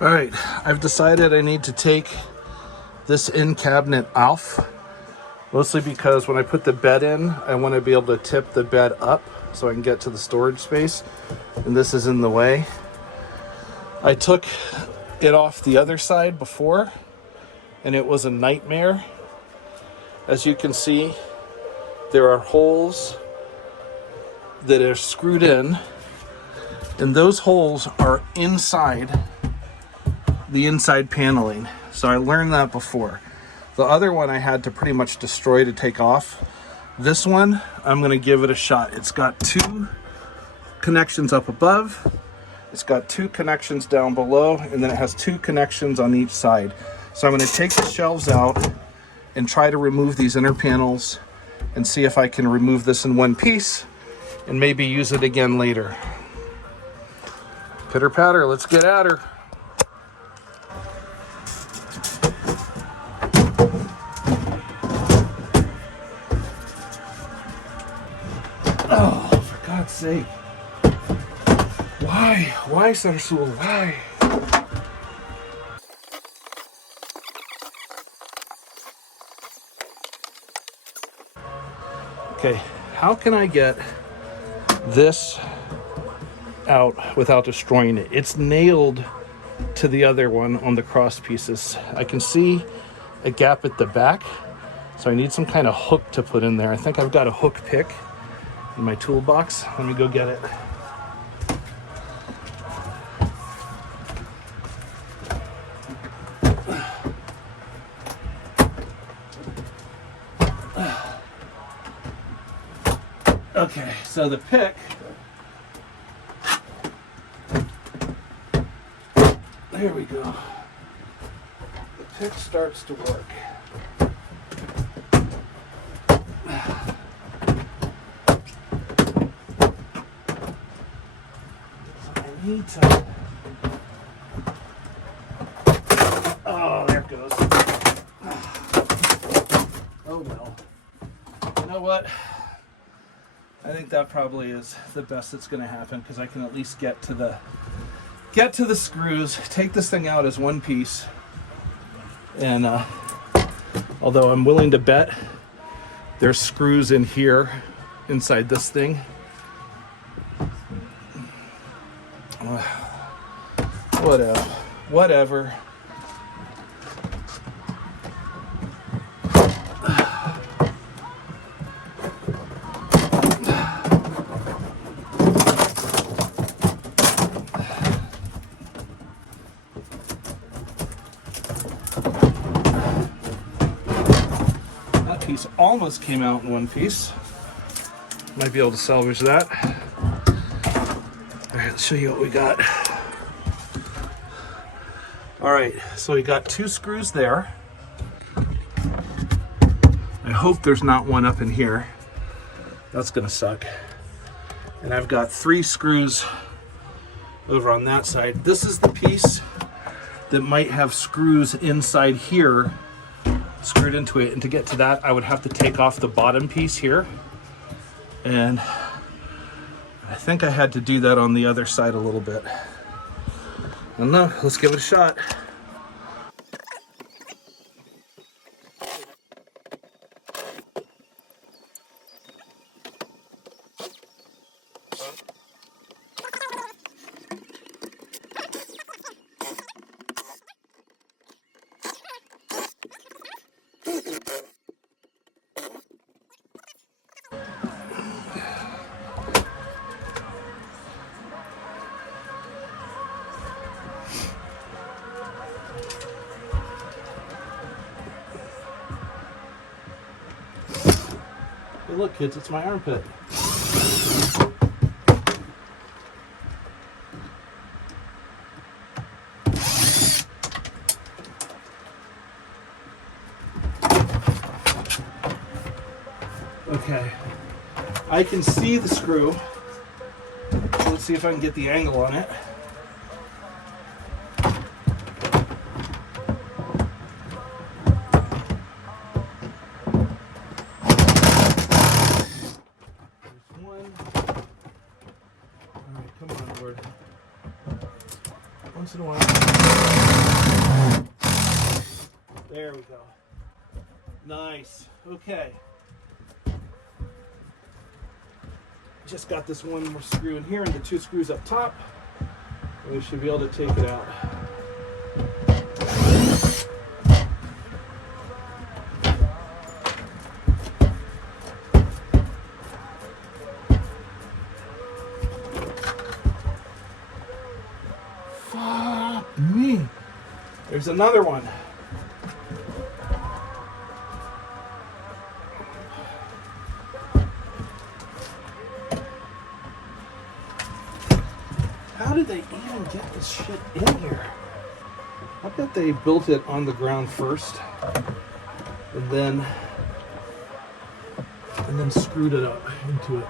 All right, I've decided I need to take this in cabinet off, mostly because when I put the bed in, I want to be able to tip the bed up so I can get to the storage space, and this is in the way. I took it off the other side before, and it was a nightmare. As you can see, there are holes that are screwed in, and those holes are inside the inside paneling. So I learned that before. The other one I had to pretty much destroy to take off. This one, I'm gonna give it a shot. It's got 2 connections up above, it's got 2 connections down below, and then it has 2 connections on each side. So I'm gonna take the shelves out and try to remove these inner panels and see if I can remove this in one piece and maybe use it again later. Pitter patter, let's get at her. Oh, for God's sake. Why? Why, Sarsul? Why? Okay, how can I get this out without destroying it? It's nailed to the other one on the cross pieces. I can see a gap at the back, so I need some kind of hook to put in there. I think I've got a hook pick in my toolbox. Let me go get it. Okay, so the pick, there we go. The pick starts to work. I need to, oh, there it goes. Oh well. You know what? I think that probably is the best that's going to happen, because I can at least get to the screws, take this thing out as one piece, and although I'm willing to bet there's screws in here inside this thing. Whatever. That piece almost came out in one piece. Might be able to salvage that. All right, let's show you what we got. All right, so we got 2 screws there. I hope there's not one up in here. That's gonna suck. And I've got 3 screws over on that side. This is the piece that might have screws inside here screwed into it. And to get to that, I would have to take off the bottom piece here. And I think I had to do that on the other side a little bit. I don't know, let's give it a shot. Hey look kids, it's my armpit. Okay, I can see the screw. Let's see if I can get the angle on it. once in a while. There we go. Nice. Okay. Just got this one more screw in here and the 2 screws up top. And we should be able to take it out. Fuck me. There's another one. How did they even get this shit in here? I bet they built it on the ground first and then screwed it up into it.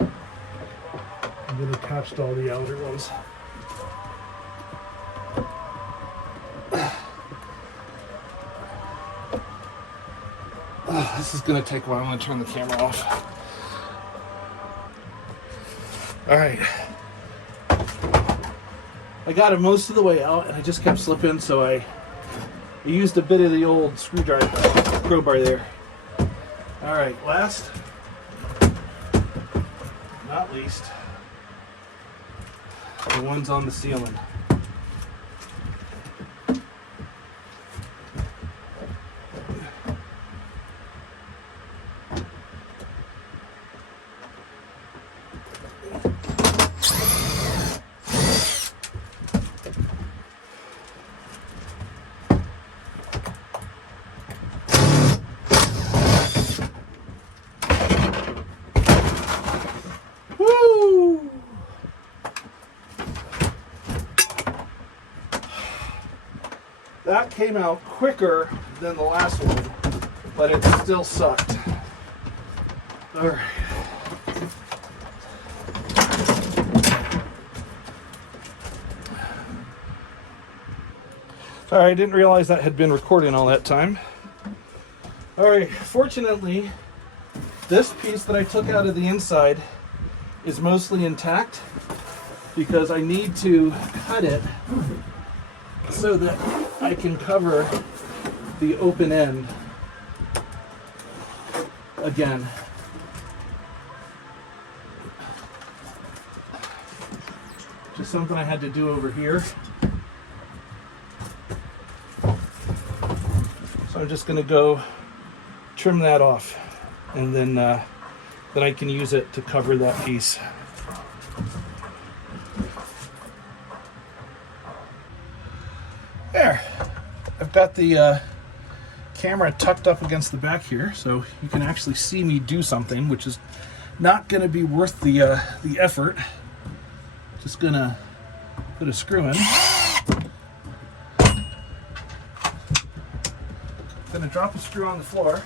And then attached all the outer ones. Oh, this is gonna take a while. I'm gonna turn the camera off. All right. I got it most of the way out and I just kept slipping, so I used a bit of the old screwdriver, crowbar there. All right, last, not least, the ones on the ceiling. That came out quicker than the last one, but it still sucked. All right. All right, I didn't realize that had been recording all that time. All right, fortunately, this piece that I took out of the inside is mostly intact because I need to cut it so that I can cover the open end again. Just something I had to do over here. So I'm just going to go trim that off, and then I can use it to cover that piece. There, I've got the camera tucked up against the back here, so you can actually see me do something, which is not going to be worth the effort. Just gonna put a screw in. Gonna drop a screw on the floor.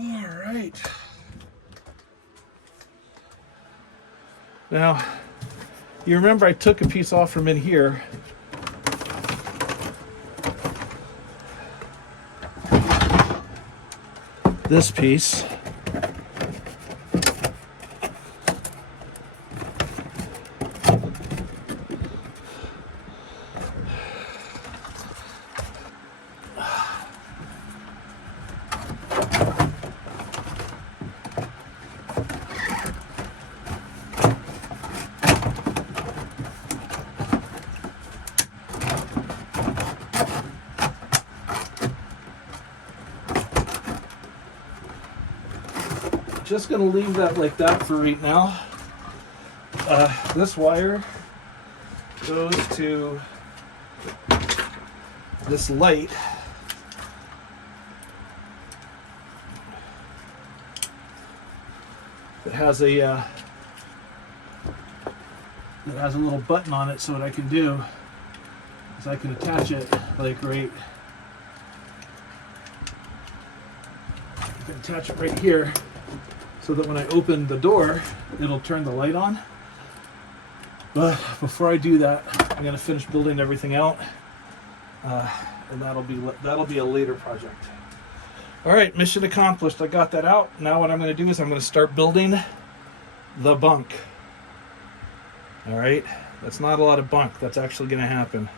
All right. Now, you remember I took a piece off from in here. This piece. Just gonna leave that like that for right now. This wire goes to this light. It has a little button on it, so what I can do is I can attach it like right attach it right here so that when I open the door, it'll turn the light on. But before I do that, I'm going to finish building everything out, and that'll be a later project. All right, mission accomplished. I got that out. Now what I'm going to do is I'm going to start building the bunk. All right, that's not a lot of bunk. That's actually going to happen.